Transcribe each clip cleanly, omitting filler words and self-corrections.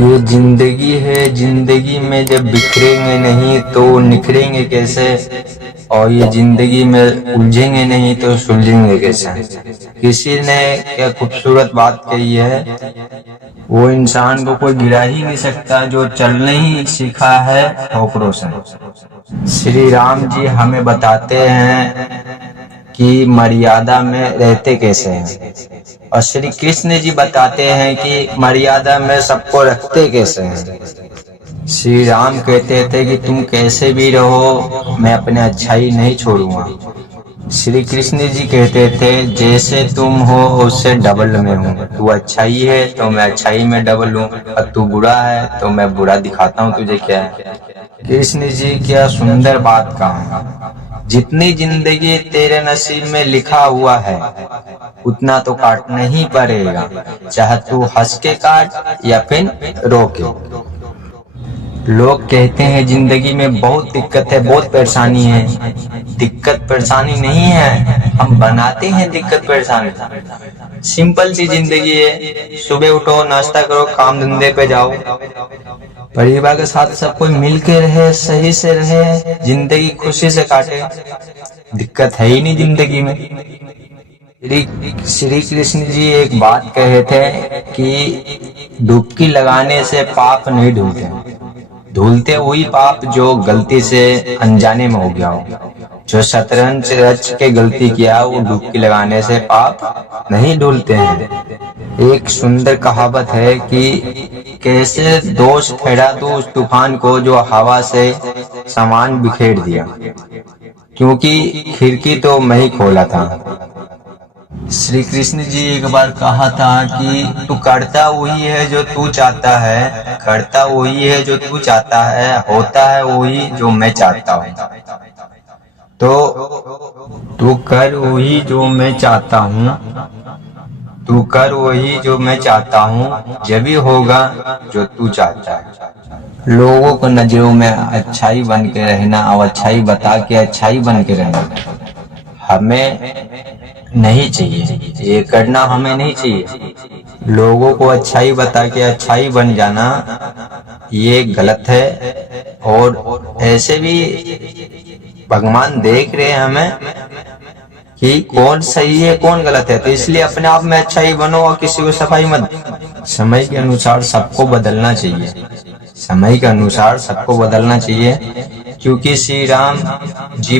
ये जिंदगी है, जिंदगी में जब बिखरेंगे नहीं तो निखरेंगे कैसे, और ये जिंदगी में उलझेंगे नहीं तो सुलझेंगे कैसे। किसी ने क्या खूबसूरत बात कही है, वो इंसान को कोई गिरा ही नहीं सकता जो चलने ही सीखा है ठोकरों से। श्री राम जी हमें बताते हैं कि मर्यादा में रहते कैसे हैं, और श्री कृष्ण जी बताते हैं कि मर्यादा में सबको रखते कैसे हैं। श्री राम कहते थे कि तुम कैसे भी रहो, मैं अपने अच्छाई नहीं छोड़ूंगा। श्री कृष्ण जी कहते थे जैसे तुम हो उससे डबल में हूँ, तू अच्छाई है तो मैं अच्छाई में डबल हूँ, और तू बुरा है तो मैं बुरा दिखाता हूँ तुझे क्या है। कृष्ण जी क्या सुंदर बात कहा, जितनी जिंदगी तेरे नसीब में लिखा हुआ है उतना तो काटना ही पड़ेगा, चाहे तू हंस के काट या फिर रो के। लोग कहते हैं जिंदगी में बहुत दिक्कत है, बहुत परेशानी है। दिक्कत परेशानी नहीं है, हम बनाते हैं दिक्कत परेशानी। सिंपल सी जिंदगी है, सुबह उठो, नाश्ता करो, काम धंधे पे जाओ, परिवार के साथ सब कोई मिल के रहे, सही से रहे, जिंदगी खुशी से काटे। दिक्कत है ही नहीं जिंदगी में। श्री कृष्ण जी एक बात कहे थे कि डुबकी लगाने से पाप नहीं धुलते, धुलते वही पाप जो गलती से अनजाने में हो गया हो। जो शतरंज रच के गलती किया वो डुबकी लगाने से पाप नहीं धुलते हैं। एक सुंदर कहावत है कि कैसे दोष ठहरा दो उस तूफान को जो हवा से सामान बिखेर दिया, क्योंकि खिड़की तो मैं ही खोला था। श्री कृष्ण जी एक बार कहा था कि तू करता वही है जो तू चाहता है, करता वही है जो तू चाहता है, होता है वही जो मैं चाहता हूँ। तो तू कर वही जो मैं चाहता हूँ, तू कर वही जो मैं चाहता हूँ, जब भी होगा जो तू चाहता है। लोगों को नजरों में अच्छाई बन के रहना और अच्छाई बता के अच्छाई बन के रहना हमें नहीं चाहिए, ये करना हमें नहीं चाहिए। लोगों को अच्छाई बता के अच्छाई बन जाना ये गलत है, और ऐसे भी भगवान देख रहे हैं हमें कि कौन सही है कौन गलत है, तो इसलिए अपने आप में अच्छाई बनो और किसी को सफाई मत। समय के अनुसार सबको बदलना चाहिए, समय के अनुसार सबको बदलना चाहिए, क्योंकि श्री राम जी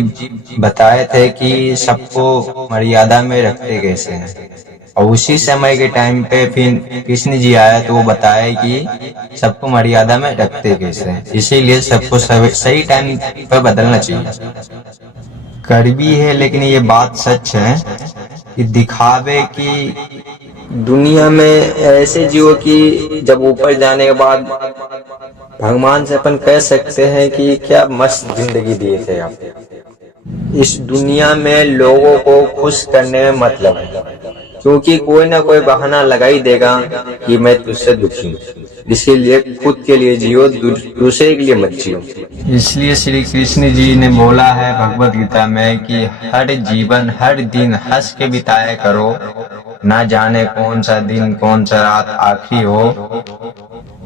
बताए थे कि सबको मर्यादा में रखते कैसे हैं, और उसी समय के टाइम पे फिर कृष्ण जी आया तो वो बताया कि सबको मर्यादा में रखते कैसे हैं। इसीलिए सबको सही टाइम पे बदलना चाहिए। कड़वी है लेकिन ये बात सच है कि दिखावे की दुनिया में ऐसे जीवो की जब ऊपर जाने के बाद भगवान से अपन कह सकते हैं कि क्या मस्त जिंदगी दिए थे आप। इस दुनिया में लोगों को खुश करने में मतलब है, क्योंकि कोई ना कोई बहाना लगा ही देगा कि मैं तुझसे दुखी हूँ, इसीलिए खुद के लिए जियो, दूसरे के लिए मत जियो। इसलिए श्री कृष्ण जी ने बोला है भगवत गीता में कि हर जीवन हर दिन हंस के बिताया करो, ना जाने कौन सा दिन कौन सा रात आखिरी हो।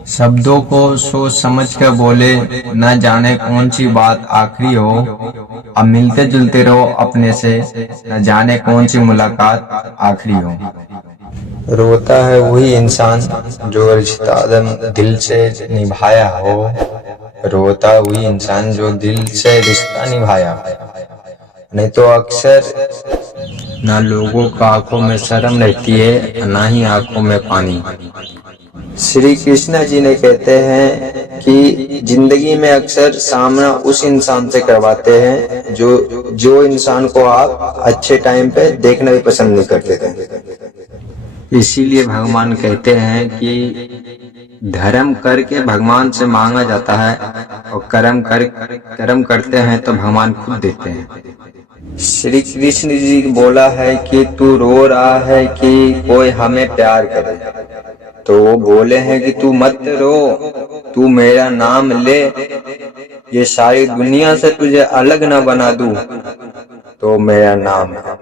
शब्दों को सोच समझ कर बोले, न जाने कौन सी बात आखिरी हो। अब मिलते जुलते रहो अपने से, न जाने कौन सी मुलाकात आखिरी हो। रोता है वही इंसान जो रिश्ता दिल से निभाया हो, रोता वही इंसान जो दिल से रिश्ता निभाया, नहीं तो अक्सर ना लोगों का आंखों में शर्म रहती है ना ही आंखों में पानी। श्री कृष्ण जी ने कहते हैं कि जिंदगी में अक्सर सामना उस इंसान से करवाते हैं जो इंसान को आप अच्छे टाइम पे देखना भी पसंद नहीं करते थे। इसीलिए भगवान कहते हैं कि धर्म करके भगवान से मांगा जाता है, और कर्म करते हैं तो भगवान खुद देते हैं। श्री कृष्ण जी बोला है कि तू रो रहा है कि कोई हमें प्यार करे, तो वो बोले हैं कि तू मत रो, तू मेरा नाम ले, ये सारी दुनिया से तुझे अलग ना बना दूं तो मेरा नाम है।